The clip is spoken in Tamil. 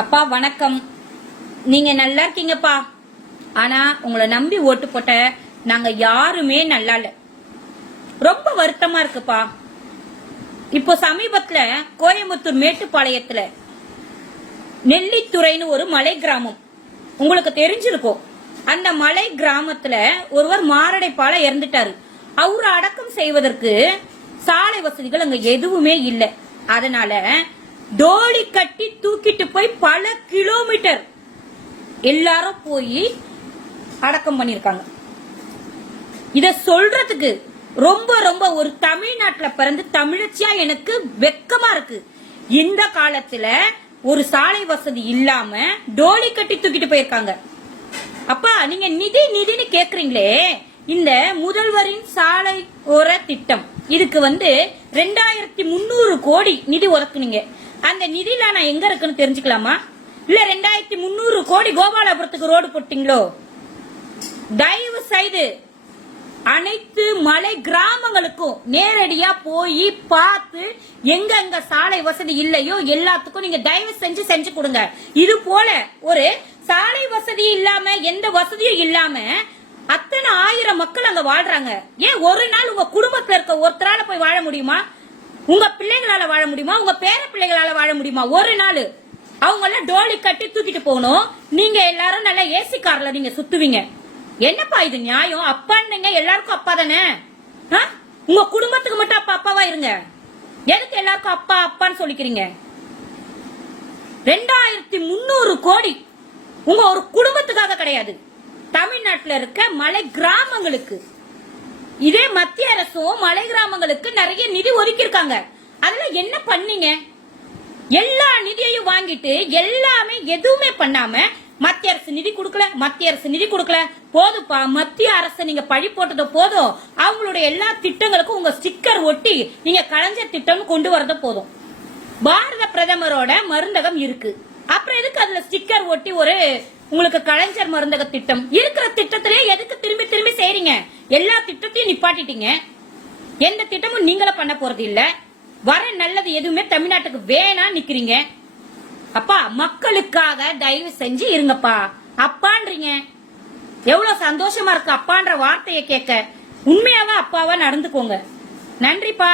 அப்பா வணக்கம். நீங்க நல்லா இருக்கீங்கப்பா. ஆனா உங்களை நம்பி ஓட்டு போட்ட நாங்க யாருமே நல்லா இல்ல. ரொம்ப வருத்தமா இருக்குப்பா. இப்போ சமீபத்துல கோயம்புத்தூர் மேட்டுப்பாளையத்துல நெல்லித்துறைன்னு ஒரு மலை கிராமம். உங்களுக்கு தெரிஞ்சிருக்கும். அந்த மலை கிராமத்துல ஒருவர் மாரடைப்பால இறந்துட்டாரு. அவரை அடக்கம் செய்வதற்கு சாலை வசதிகள் அங்க எதுவுமே இல்லை. அதனால டோலி கட்டி தூக்கிட்டு போய் பல கிலோமீட்டர் எல்லாரும் போய் அடக்கம் பண்ணிருக்காங்க இத சொல்றதுக்கு ரொம்ப ரொம்ப ஒரு தமிழ்நாட்டுல பிறந்து தமிழச்சியா எனக்கு வெக்கமா இருக்கு. இந்த காலத்துல ஒரு சாலை வசதி இல்லாம டோலி கட்டி தூக்கிட்டு போயிருக்காங்க. அப்பா நீங்க நிதி நிதின்னு கேக்குறீங்களே. இந்த முதல்வரின் சாலை ஓர திட்டம். இதுக்கு வந்து ரெண்டாயிரத்தி முன்னூறு கோடி நிதி ஒதுக்குனீங்க. அந்த நிதியில நான் எங்க இருக்குன்னு தெரிஞ்சுக்கலாமா? இல்ல ரெண்டாயிரத்தி முந்நூறு கோடி கோபாலபுரத்துக்கு ரோடு போட்டீங்களோ? தயவு செய்து அனைத்து மலை கிராமங்களுக்கும் நேரடியா போய் பார்த்து எங்கெங்க சாலை வசதி இல்லையோ எல்லாத்துக்கும் நீங்க தயவு செஞ்சு செஞ்சு கொடுங்க. இது போல ஒரு சாலை வசதி இல்லாம எந்த வசதியும் இல்லாம அத்தனை ஆயிரம் மக்கள் அங்க வாழ்றாங்க. ஏன் ஒரு நாள் உங்க குடும்பத்துல இருக்க ஒருத்தரால போய் வாழ முடியுமா? உங்க பிள்ளைகளால வாழ முடியுமா? உங்க பேர பிள்ளைகளால வாழ முடியுமா? ஒரு நாள். அவங்க எல்லாம் டோலி கட்டி தூக்கிட்டு போகணும். நீங்க எல்லாரும் நல்லா ஏசி கார்ல நீங்க சுத்துவீங்க. என்னப்பா இது நியாயம்? அப்பான்னீங்க எல்லாருக்கும் அப்பா தானே? ஆ? உங்க குடும்பத்துக்கு மட்டும் அப்பா அப்பாவா இருங்க. எதுக்கு எல்லாருக்கும் அப்பா அப்பான்னு சொல்லிக்கிறீங்க? ரெண்டாயிரத்தி முன்னூறு கோடி உங்க ஒரு குடும்பத்துக்காக கிடையாது. தமிழ்நாட்டில் இருக்க மலை கிராமங்களுக்கு. இதே மத்திய அரசும் மலை கிராமங்களுக்கு நிறைய நிதி ஒதுக்கி இருக்காங்க அதுல என்ன பண்ணீங்க? எல்லா நிதியையும் வாங்கிட்டு எல்லாமே எதுவுமே பண்ணாம மத்திய அரசு நிதி கொடுக்கல மத்திய அரசு நிதி கொடுக்கல. போதுப்பா மத்திய அரசு நீங்க பழி போட்டது போதும். அவங்களுடைய எல்லா திட்டங்களுக்கும் உங்க ஸ்டிக்கர் ஒட்டி நீங்க கலைஞர் திட்டம் கொண்டு வரது போதும். பாரத பிரதமரோட மருந்தகம் இருக்கு. அப்புறம் எதுக்கு அதுல ஸ்டிக்கர் ஒட்டி ஒரு உங்களுக்கு கலைஞர் மருந்தக திட்டம்? இருக்கிற திட்டத்திலே எதுக்கு திரும்பி திரும்பி செய்றீங்க? எல்லா திட்டத்தையும் நிப்பாட்டிட்டீங்க. எந்த திட்டமும் நீங்களும் பண்ண போறது இல்ல. வர நல்லது எதுவுமே தமிழ்நாட்டுக்கு வேணாம் நிக்கிறீங்க. அப்பா மக்களுக்காக தயவு செஞ்சு இருங்கப்பா. அப்பான்றீங்க. எவ்வளவு சந்தோஷமா இருக்கு அப்பான்ற வார்த்தையை கேட்க. உண்மையாவே அப்பாவா நடந்துக்கோங்க. நன்றிப்பா.